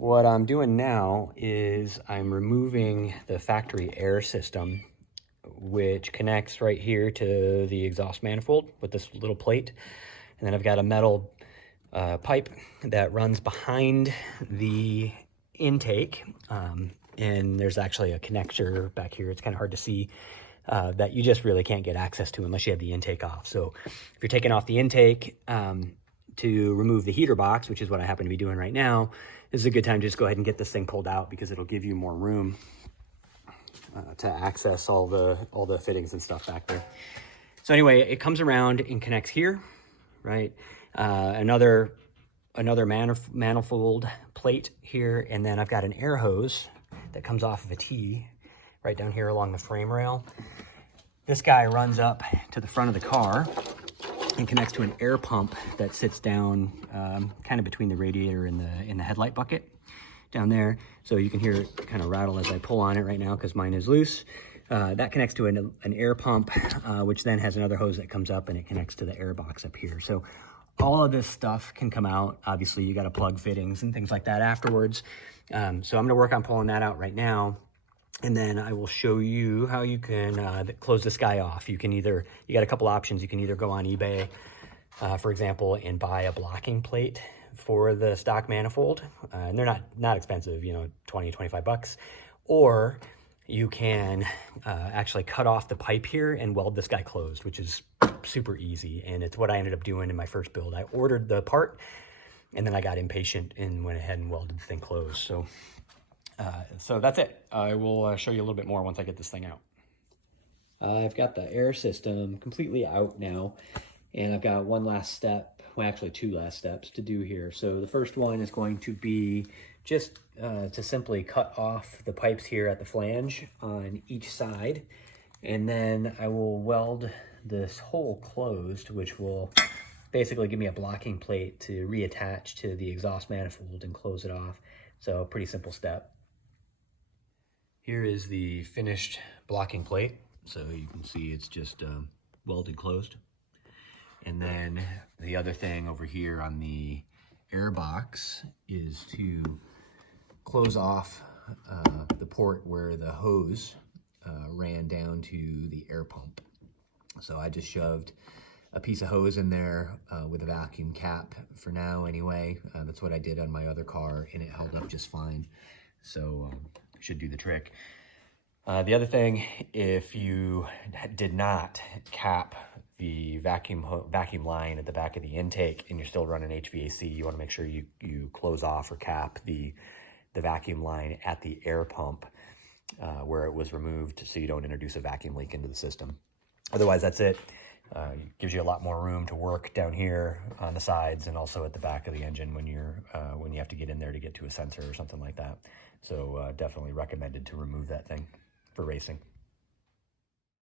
What I'm doing now is I'm removing the factory air system, which connects right here to the exhaust manifold with this little plate. And then I've got a metal pipe that runs behind the intake. And there's actually a connector back here. It's kind of hard to see that you just really can't get access to unless you have the intake off. So if you're taking off the intake to remove the heater box, which is what I happen to be doing right now, this is a good time to just go ahead and get this thing pulled out because it'll give you more room to access all the fittings and stuff back there. So anyway, it comes around and connects here, right? Another manifold plate here, and then I've got an air hose that comes off of a T right down here along the frame rail. This guy runs up to the front of the car and connects to an air pump that sits down kind of between the radiator and the headlight bucket down there. So you can hear it kind of rattle as I pull on it right now because mine is loose. That connects to an air pump, which then has another hose that comes up and it connects to the air box up here. So all of this stuff can come out. Obviously, you got to plug fittings and things like that afterwards. So I'm going to work on pulling that out right now. And then I will show you how you can close this guy off. You got a couple options. You can either go on eBay, for example, and buy a blocking plate for the stock manifold. And they're not expensive, you know, 20, 25 bucks. Or you can actually cut off the pipe here and weld this guy closed, which is super easy. And it's what I ended up doing in my first build. I ordered the part and then I got impatient and went ahead and welded the thing closed. So that's it. I will show you a little bit more once I get this thing out. I've got the air system completely out now, and I've got one last step, well actually two last steps to do here. So the first one is going to be just to simply cut off the pipes here at the flange on each side, and then I will weld this hole closed, which will basically give me a blocking plate to reattach to the exhaust manifold and close it off. So pretty simple step. Here is the finished blocking plate. So you can see it's just welded closed. And then the other thing over here on the air box is to close off the port where the hose ran down to the air pump. So I just shoved a piece of hose in there with a vacuum cap for now anyway. That's what I did on my other car and it held up just fine. So should do the trick. The other thing, if you did not cap the vacuum line at the back of the intake and you're still running HVAC, you want to make sure you close off or cap the vacuum line at the air pump where it was removed so you don't introduce a vacuum leak into the system. Otherwise, that's it. Gives you a lot more room to work down here on the sides and also at the back of the engine when you have to get in there to get to a sensor or something like that. So definitely recommended to remove that thing for racing.